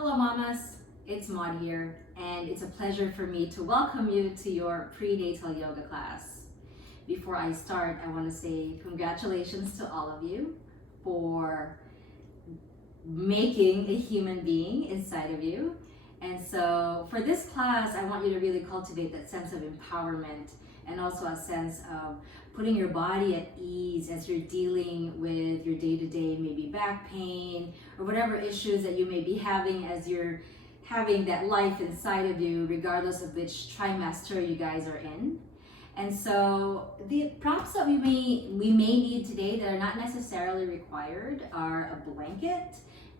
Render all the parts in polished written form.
Hello mamas, it's Maud here, and it's a pleasure for me to welcome you to your prenatal yoga class. Before I start, I want to say congratulations to all of you for making a human being inside of you. And so for this class, I want you to really cultivate that sense of empowerment and also a sense of putting your body at ease as you're dealing with your day-to-day, maybe back pain or whatever issues that you may be having as you're having that life inside of you, regardless of which trimester you guys are in. And so the props that we may need today that are not necessarily required are a blanket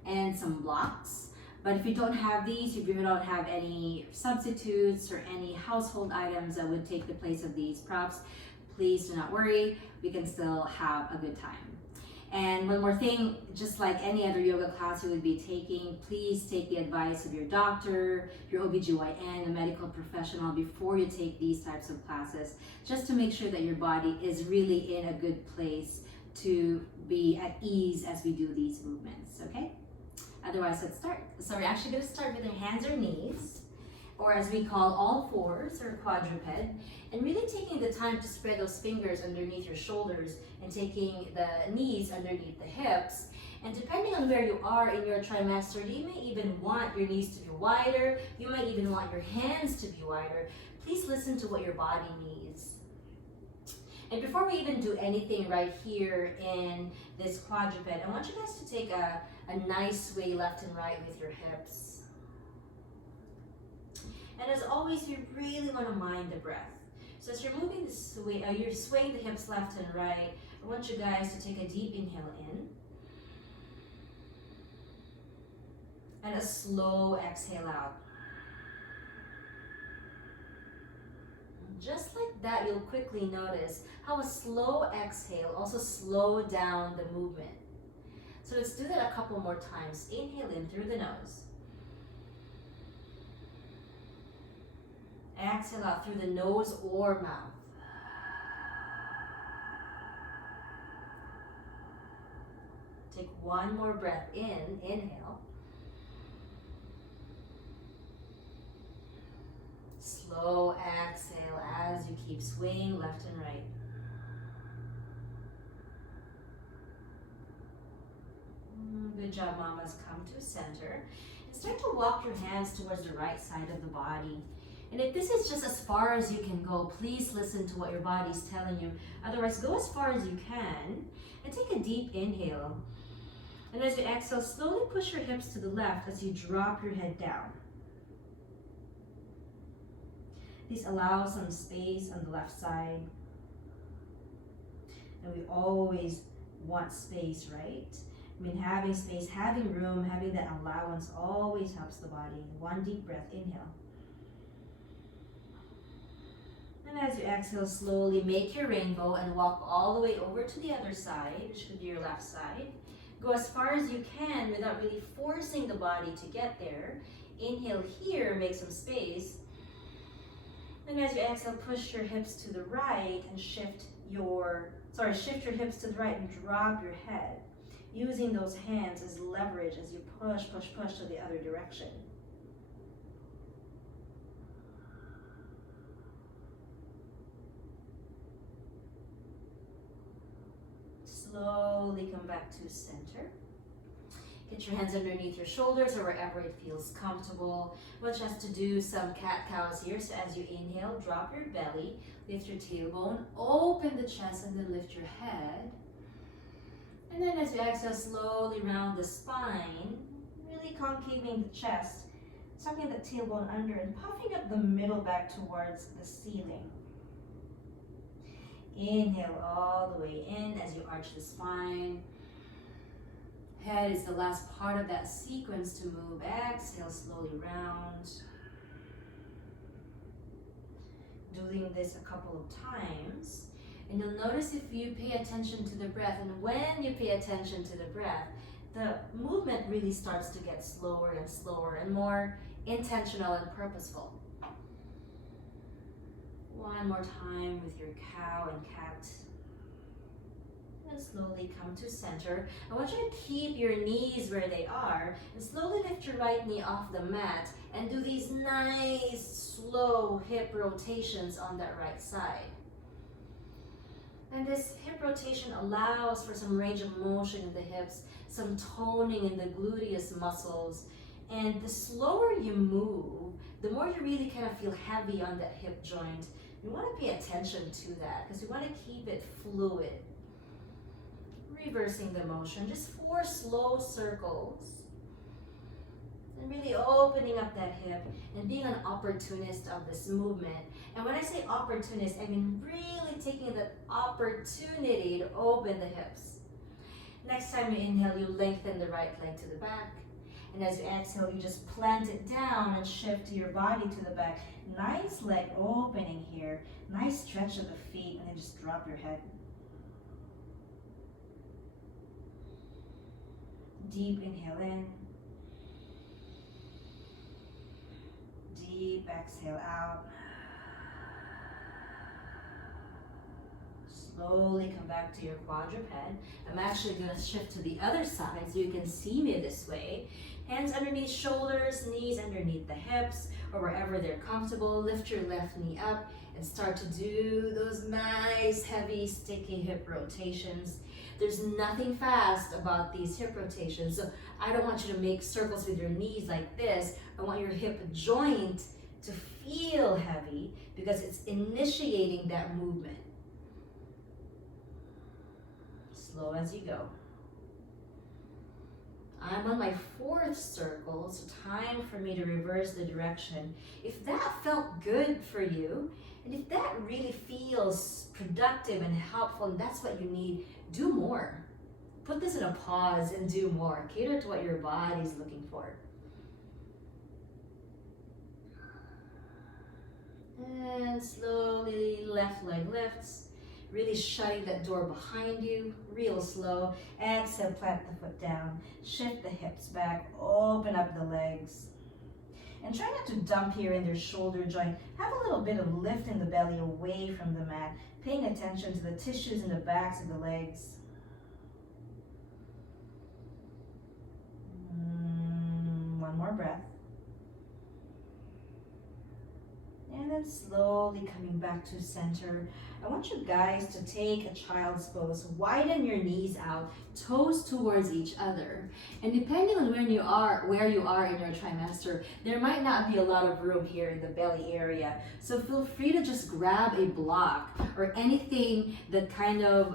and some blocks. But if you don't have these, if you don't have any substitutes or any household items that would take the place of these props, please do not worry. We can still have a good time. And one more thing, just like any other yoga class you would be taking, please take the advice of your doctor, your OBGYN, a medical professional before you take these types of classes, just to make sure that your body is really in a good place to be at ease as we do these movements, okay? Otherwise, let's start. So we're actually going to start with the hands or knees, or as we call all fours or quadruped, and really taking the time to spread those fingers underneath your shoulders and taking the knees underneath the hips. And depending on where you are in your trimester, you may even want your knees to be wider. You might even want your hands to be wider. Please listen to what your body needs. And before we even do anything right here in this quadruped, I want you guys to take a nice sway left and right with your hips. And as always, you really want to mind the breath. So as you're moving the sway, you're swaying the hips left and right, I want you guys to take a deep inhale in. And a slow exhale out. Just like that, you'll quickly notice how a slow exhale also slow down the movement. So let's do that a couple more times. Inhale in through the nose. Exhale out through the nose or mouth. Take one more breath in, inhale. Slow exhale as you keep swaying left and right. Good job, mamas. Come to center. And start to walk your hands towards the right side of the body. And if this is just as far as you can go, please listen to what your body's telling you. Otherwise, go as far as you can and take a deep inhale. And as you exhale, slowly push your hips to the left as you drop your head down. Please allow some space on the left side. And we always want space, right? I mean, having space, having room, having that allowance always helps the body. One deep breath, inhale. And as you exhale, slowly make your rainbow and walk all the way over to the other side, which would be your left side. Go as far as you can without really forcing the body to get there. Inhale here, make some space. And as you exhale, push your hips to the right and shift your hips to the right and drop your head, using those hands as leverage as you push to the other direction. Slowly come back to center. Get your hands underneath your shoulders or wherever it feels comfortable. I want us to do some cat-cows here. So as you inhale, drop your belly, lift your tailbone, open the chest, and then lift your head. And then as you exhale, slowly round the spine, really concaving the chest, sucking the tailbone under and puffing up the middle back towards the ceiling. Inhale all the way in as you arch the spine. Head is the last part of that sequence to move. Exhale, slowly round. Doing this a couple of times. And you'll notice if you pay attention to the breath, and when you pay attention to the breath, the movement really starts to get slower and slower and more intentional and purposeful. One more time with your cow and cat. And slowly come to center. I want you to keep your knees where they are and slowly lift your right knee off the mat and do these nice slow hip rotations on that right side. And this hip rotation allows for some range of motion in the hips, some toning in the gluteus muscles. And the slower you move, the more you really kind of feel heavy on that hip joint. You want to pay attention to that because you want to keep it fluid. Reversing the motion, just 4 slow circles. And really opening up that hip and being an opportunist of this movement. And when I say opportunist, I mean really taking the opportunity to open the hips. Next time you inhale, you lengthen the right leg to the back. And as you exhale, you just plant it down and shift your body to the back. Nice leg opening here. Nice stretch of the feet, and then just drop your head. Deep inhale in. Deep exhale out. Slowly come back to your quadruped. I'm actually going to shift to the other side so you can see me this way. Hands underneath shoulders, knees underneath the hips, or wherever they're comfortable. Lift your left knee up and start to do those nice, heavy, sticky hip rotations. There's nothing fast about these hip rotations, so I don't want you to make circles with your knees like this. I want your hip joint to feel heavy because it's initiating that movement. Slow as you go. I'm on my 4th circle, so time for me to reverse the direction. If that felt good for you, and if that really feels productive and helpful, and that's what you need, do more. Put this in a pause and do more. Cater to what your body's looking for. And slowly, left leg lifts. Really shutting that door behind you, real slow. Exhale, plant the foot down. Shift the hips back, open up the legs. And try not to dump here in their shoulder joint. Have a little bit of lift in the belly away from the mat, paying attention to the tissues in the backs of the legs. One more breath. And then slowly coming back to center. I want you guys to take a child's pose. Widen your knees out, toes towards each other. And depending on where you are in your trimester, there might not be a lot of room here in the belly area. So feel free to just grab a block or anything that kind of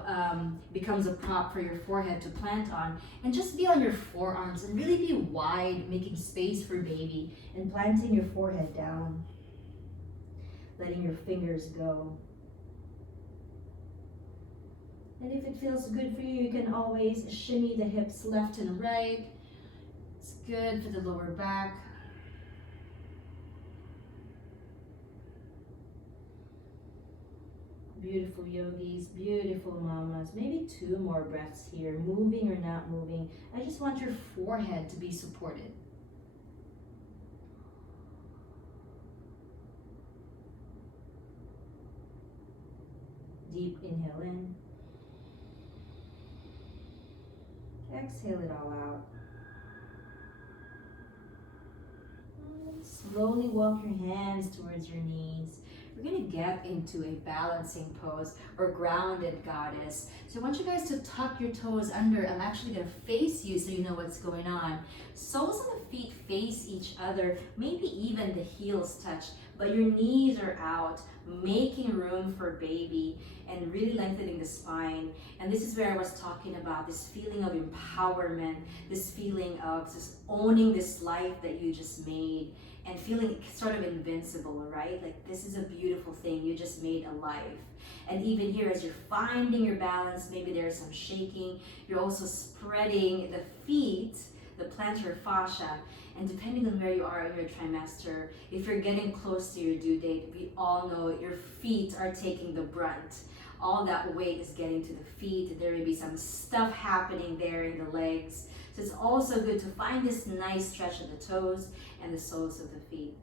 becomes a prop for your forehead to plant on. And just be on your forearms and really be wide, making space for baby and planting your forehead down. Letting your fingers go. And if it feels good for you, you can always shimmy the hips left and right. It's good for the lower back. Beautiful yogis, beautiful mamas. Maybe 2 more breaths here, moving or not moving. I just want your forehead to be supported. Deep inhale in. Exhale it all out. And slowly walk your hands towards your knees. We're going to get into a balancing pose or grounded goddess. So I want you guys to tuck your toes under. I'm actually going to face you so you know what's going on. Soles of the feet face each other, maybe even the heels touch, but your knees are out, making room for baby and really lengthening the spine. And this is where I was talking about this feeling of empowerment, this feeling of just owning this life that you just made and feeling sort of invincible, right? Like this is a beautiful thing. You just made a life. And even here, as you're finding your balance, maybe there's some shaking. You're also spreading the feet, the plantar fascia. And depending on where you are in your trimester, if you're getting close to your due date, we all know your feet are taking the brunt. All that weight is getting to the feet. There may be some stuff happening there in the legs. So it's also good to find this nice stretch of the toes and the soles of the feet.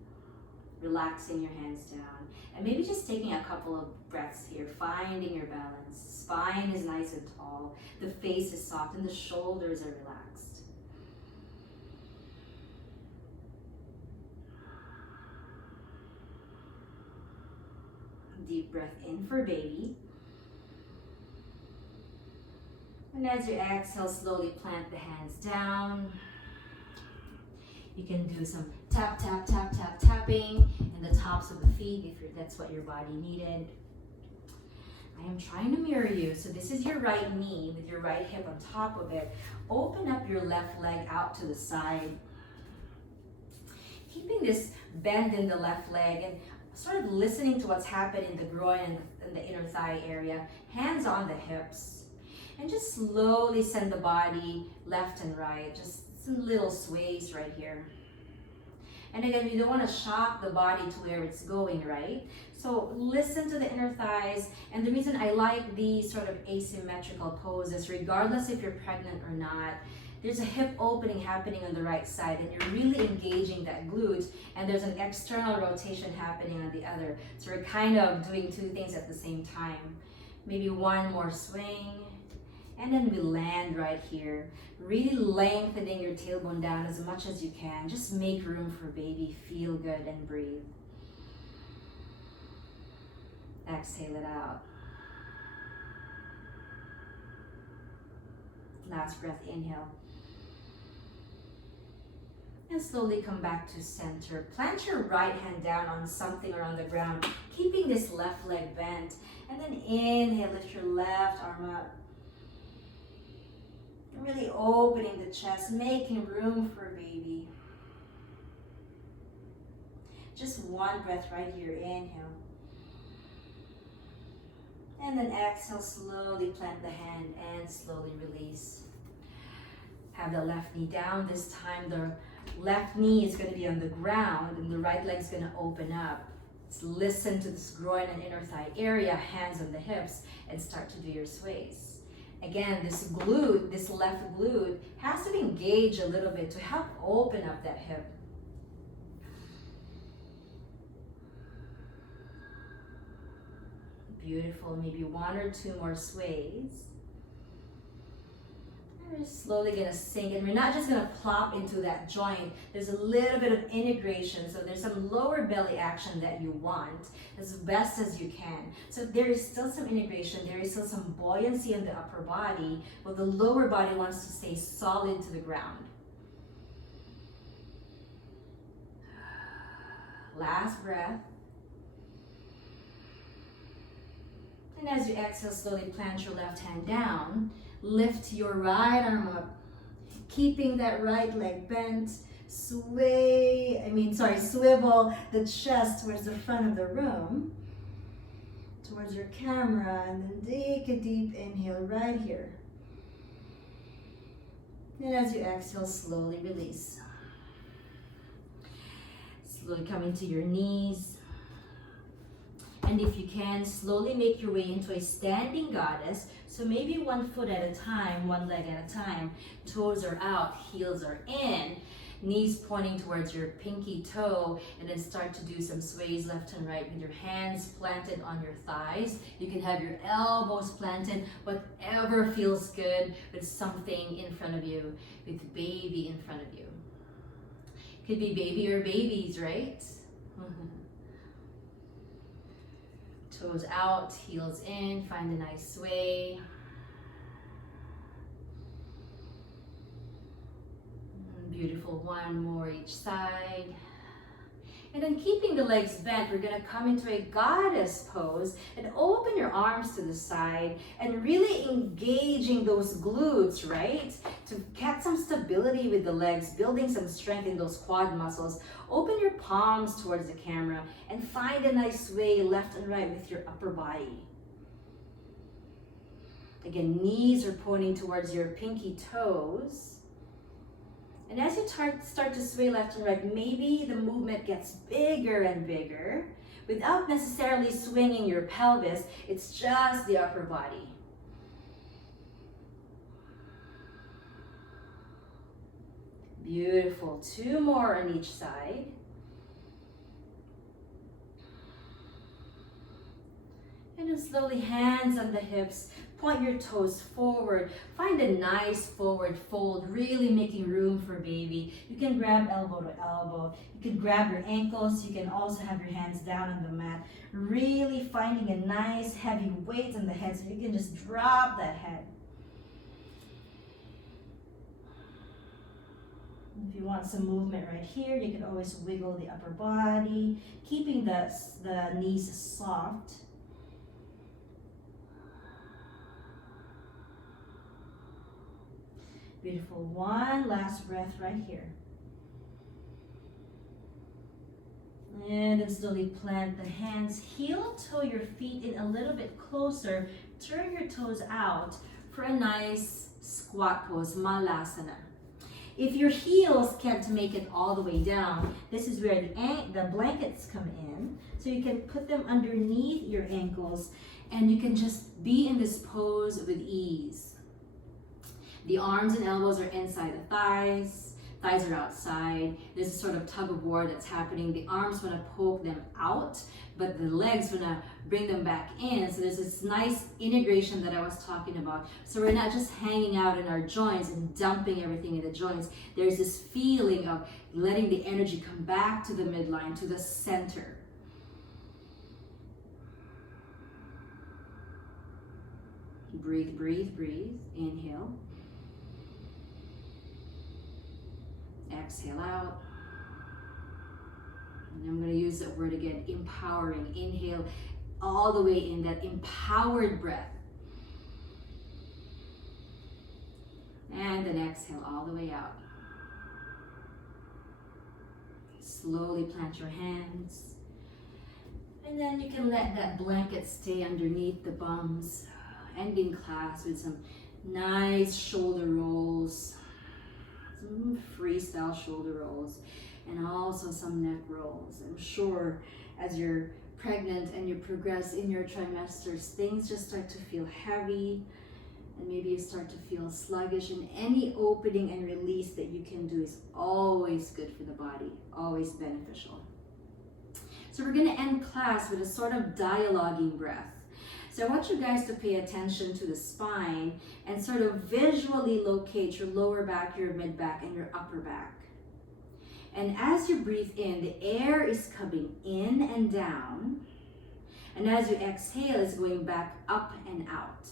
relaxing your hands down. And maybe just taking a couple of breaths here, finding your balance. Spine is nice and tall. The face is soft and the shoulders are relaxed. Deep breath in for baby. And as you exhale, slowly plant the hands down. You can do some tap, tap, tap, tap, tapping in the tops of the feet if that's what your body needed. I am trying to mirror you. So this is your right knee with your right hip on top of it. Open up your left leg out to the side. Keeping this bend in the left leg and sort of listening to what's happening in the groin and the inner thigh area. Hands on the hips. And just slowly send the body left and right. Just some little sways right here. And again, you don't want to shock the body to where it's going, right? So listen to the inner thighs. And the reason I like these sort of asymmetrical poses, regardless if you're pregnant or not, there's a hip opening happening on the right side and you're really engaging that glute, and there's an external rotation happening on the other. So we're kind of doing two things at the same time. Maybe one more swing. And then we land right here, really lengthening your tailbone down as much as you can. Just make room for baby, feel good and breathe. Exhale it out. Last breath, inhale. And slowly come back to center. Plant your right hand down on something or on the ground, keeping this left leg bent. And then inhale, lift your left arm up. Really opening the chest, making room for baby. Just one breath right here, inhale. And then exhale, slowly plant the hand and slowly release. Have the left knee down. This time the left knee is going to be on the ground and the right leg is going to open up. Let's listen to this groin and inner thigh area, hands on the hips, and start to do your sways. Again, this glute, this left glute, has to be engaged a little bit to help open up that hip. Beautiful. Maybe one or two more sways. We're slowly going to sink, and we're not just going to plop into that joint. There's a little bit of integration, so there's some lower belly action that you want as best as you can. So there is still some integration, there is still some buoyancy in the upper body, but the lower body wants to stay solid to the ground. Last breath. And as you exhale, slowly plant your left hand down. Lift your right arm up, keeping that right leg bent. Swivel the chest towards the front of the room, towards your camera, and then take a deep inhale right here. And as you exhale, slowly release. Slowly coming to your knees. And if you can, slowly make your way into a standing goddess. So maybe one foot at a time, one leg at a time. Toes are out, heels are in. Knees pointing towards your pinky toe. And then start to do some sways left and right with your hands planted on your thighs. You can have your elbows planted, whatever feels good, with something in front of you, with baby in front of you. Could be baby or babies, right? Toes out, heels in, find a nice sway. Beautiful, one more each side. And then keeping the legs bent, we're gonna come into a goddess pose and open your arms to the side and really engaging those glutes, right? To get some stability with the legs, building some strength in those quad muscles. Open your palms towards the camera and find a nice sway left and right with your upper body. Again, knees are pointing towards your pinky toes. And as you start to sway left and right, maybe the movement gets bigger and bigger without necessarily swinging your pelvis. It's just the upper body. Beautiful. Two more on each side. And slowly, hands on the hips, point your toes forward. Find a nice forward fold, really making room for baby. You can grab elbow to elbow. You can grab your ankles. You can also have your hands down on the mat. Really finding a nice heavy weight on the head so you can just drop that head. If you want some movement right here, you can always wiggle the upper body, keeping the knees soft. Beautiful. One last breath right here. And then slowly plant the hands, heel toe your feet in a little bit closer. Turn your toes out for a nice squat pose, malasana. If your heels can't make it all the way down, this is where the blankets come in. So you can put them underneath your ankles and you can just be in this pose with ease. The arms and elbows are inside the thighs. Thighs are outside. There's a sort of tug of war that's happening. The arms want to poke them out, but the legs want to bring them back in. So there's this nice integration that I was talking about. So we're not just hanging out in our joints and dumping everything in the joints. There's this feeling of letting the energy come back to the midline, to the center. Breathe, breathe, breathe. Inhale. Exhale out. And I'm going to use that word again, empowering. Inhale all the way in, that empowered breath. And then exhale all the way out. Slowly plant your hands. And then you can let that blanket stay underneath the bums. Ending class with some nice shoulder rolls. Some freestyle shoulder rolls and also some neck rolls. I'm sure as you're pregnant and you progress in your trimesters, things just start to feel heavy and maybe you start to feel sluggish, and any opening and release that you can do is always good for the body, always beneficial. So we're going to end class with a sort of dialoguing breath. So I want you guys to pay attention to the spine and sort of visually locate your lower back, your mid back, and your upper back. And as you breathe in, the air is coming in and down. And as you exhale, it's going back up and out,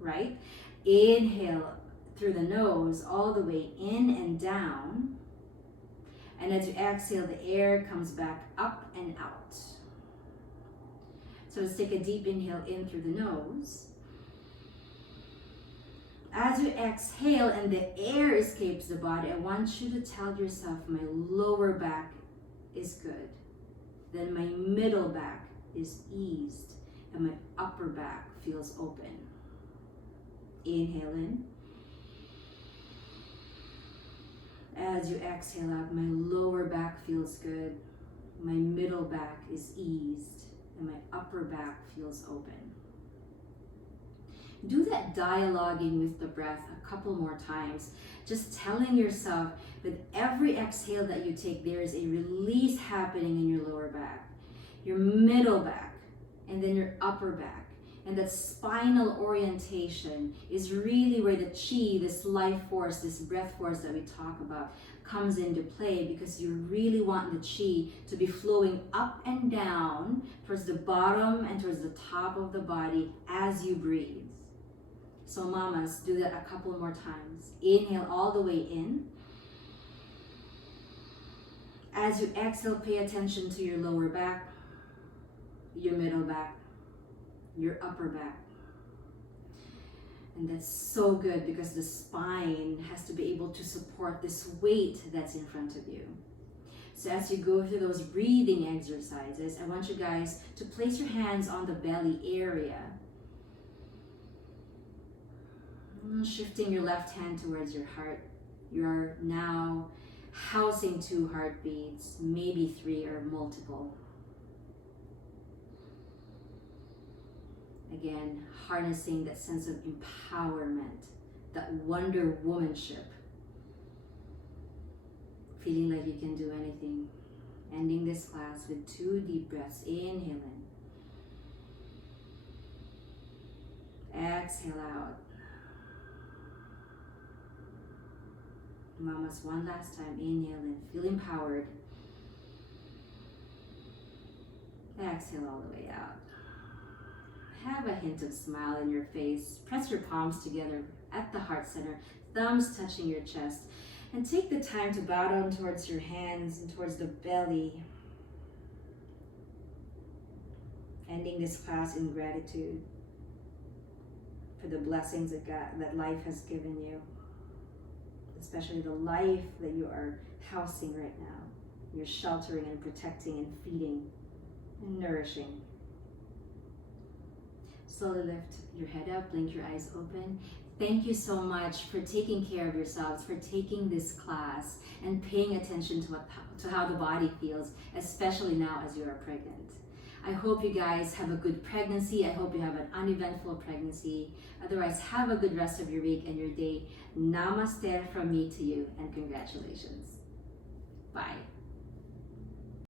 right? Inhale through the nose all the way in and down. And as you exhale, the air comes back up and out. So let's take a deep inhale in through the nose. As you exhale and the air escapes the body, I want you to tell yourself, my lower back is good. Then my middle back is eased and my upper back feels open. Inhale in. As you exhale out, my lower back feels good. My middle back is eased and my upper back feels open. Do that dialoguing with the breath a couple more times, just telling yourself that every exhale that you take, there is a release happening in your lower back, your middle back, and then your upper back. And that spinal orientation is really where the chi, this life force, this breath force that we talk about, comes into play, because you really want the chi to be flowing up and down towards the bottom and towards the top of the body as you breathe. So mamas, do that a couple more times. Inhale all the way in. As you exhale, pay attention to your lower back, your middle back, your upper back. And that's so good, because the spine has to be able to support this weight that's in front of you. So as you go through those breathing exercises, I want you guys to place your hands on the belly area. Shifting your left hand towards your heart. You're now housing 2 heartbeats, maybe 3 or multiple. Again, harnessing that sense of empowerment, that wonder womanship. Feeling like you can do anything. Ending this class with 2 deep breaths. Inhale in. Exhale out. Mamas, one last time. Inhale in. Feel empowered. Exhale all the way out. Have a hint of smile in your face. Press your palms together at the heart center, thumbs touching your chest. And take the time to bow down towards your hands and towards the belly. Ending this class in gratitude for the blessings that life has given you. Especially the life that you are housing right now. You're sheltering and protecting and feeding and nourishing. Slowly lift your head up, blink your eyes open. Thank you so much for taking care of yourselves, for taking this class and paying attention to how the body feels, especially now as you are pregnant. I hope you guys have a good pregnancy. I hope you have an uneventful pregnancy. Otherwise, have a good rest of your week and your day. Namaste from me to you, and congratulations. Bye.